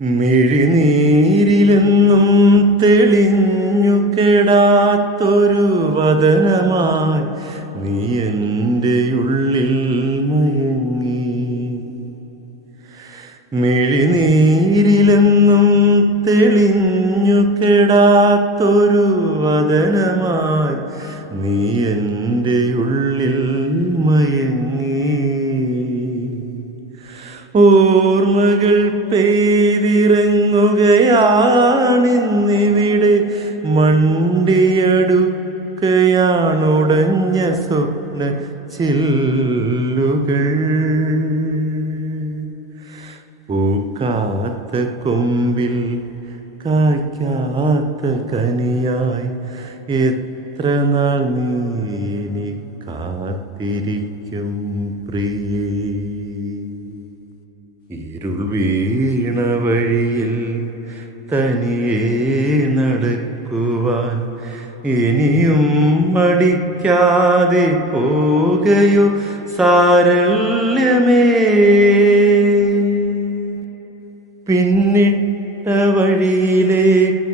മിഴിനീരിലെന്നും തെളിഞ്ഞു കെടാത്തൊരു വദനമായി നീ എൻ്റെ ഉള്ളിൽ മയങ്ങി. മിഴിനീരിലെന്നും തെളിഞ്ഞു കെടാത്തൊരു വദനമായി നീ എൻ്റെ ഉള്ളിൽ മയങ്ങി. ഓർമ്മകൾ പെയ്തിറങ്ങുകയാണിന്നിവിടെ, മണ്ടിയടുക്കയാണുടഞ്ഞ സ്വപ്ന ചില്ലുകൾ. പൂക്കാത്ത കൊമ്പിൽ കായ്ക്കാത്ത കനിയായി എത്ര നാൾ നീ ഇനി കാത്തിരിക്കും പ്രിയേ. ഇരുൾ വീണ വഴിയിൽ തനിയെ നടക്കുവാൻ ഇനിയും മടിക്കാതെ പോകയോ സാരല്യമേ. പിന്നിട്ട വഴിയിലെ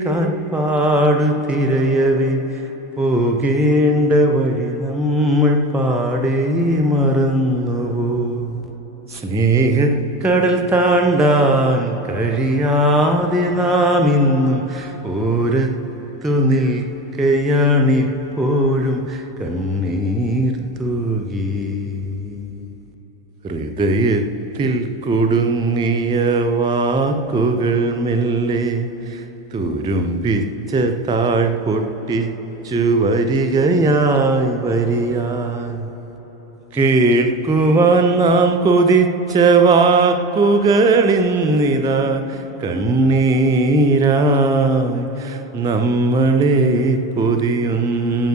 കാൽപ്പാടു തിരയവേ പോകേണ്ട വഴി നമ്മൾ പാടെ മറന്നുവോ. സ്നേഹക്കടൽ താണ്ടാൻ കഴിയാതെ നാം ഇന്നും ഓരത്തു നിൽക്കയാണിപ്പോഴും കണ്ണീർ തൂകി. ഹൃദയത്തിൽ കുടുങ്ങിയ വാക്കുകൾ മെല്ലെ തുരുമ്പിച്ച താഴ് പൊട്ടിച്ചു വരികയായി വരിയായി. കേൾക്കുവാൻ നാം കൊതിച്ച വാക്കുകളിന്നിതാ കണ്ണീരായി നമ്മളെ പൊതിയുന്നു.